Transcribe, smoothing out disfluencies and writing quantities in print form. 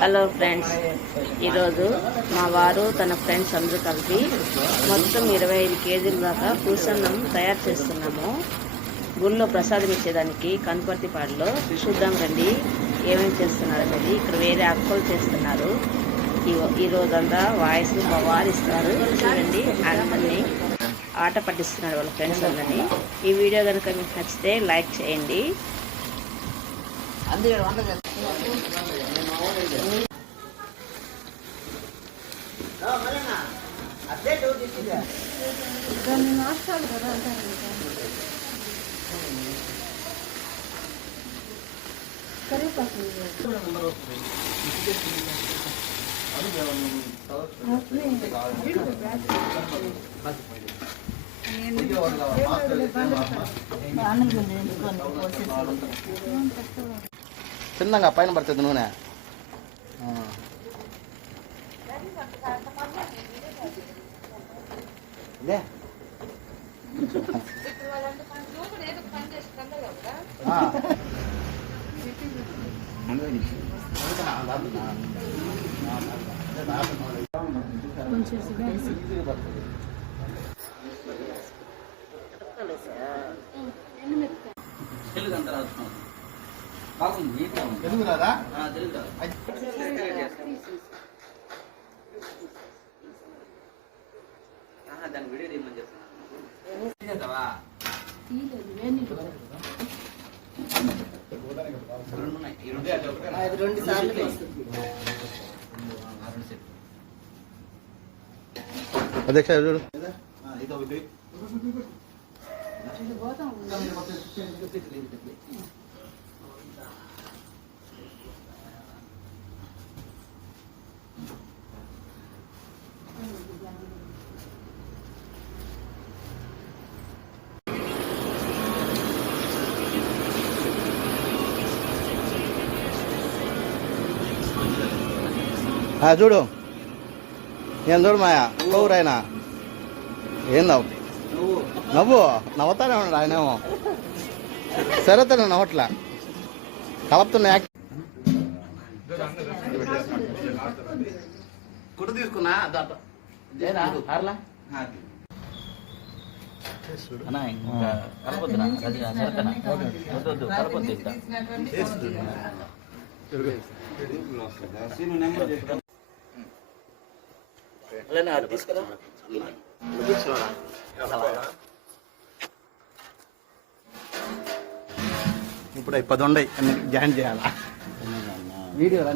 Hello friends, ఈరోజు మా వారు తన ఫ్రెండ్స్ అందరూ కలిపి మొత్తం 25 కేజీల దాకా పులుసన్నం తయారు చేస్తున్నాము. గుళ్ళో ప్రసాదం ఇచ్చేదానికి కనపర్తిపాడులో. చూద్దాం రండి ఏమేమి చేస్తున్నారు అనేది. ఇక్కడ వేరే అక్కలు చేస్తున్నారు. ఈ రోజంతా వాయిస్ మా వారు ఇస్తారు. చూడండి, అందరినీ ఆట పట్టిస్తున్నాడు వాళ్ళ ఫ్రెండ్స్ అందరినీ. ఈ వీడియో కనుక మీకు నచ్చితే లైక్ చేయండి. చిన్నగా పైన పడుతుంది నూనె. తెలుగు రాదా? దాని వీడియో తీయమని చెప్తున్నాను. అధ్యక్ష చూడు. చూడు, ఏం చూడు మాయా పౌరాయన ఏం నవ్వు నవ్వుతానే ఉన్నాడు ఆయనేమో. సరే తను నవ్వట్లా కలుపుతున్నా. కుట్టు తీసుకున్నా కలపొద్దునా కలపొద్దు తీసుకురా. ఇప్పుడు 10 ఉన్నాయి, జాయిన్ చేయాలా వీడియోలు అన్ని.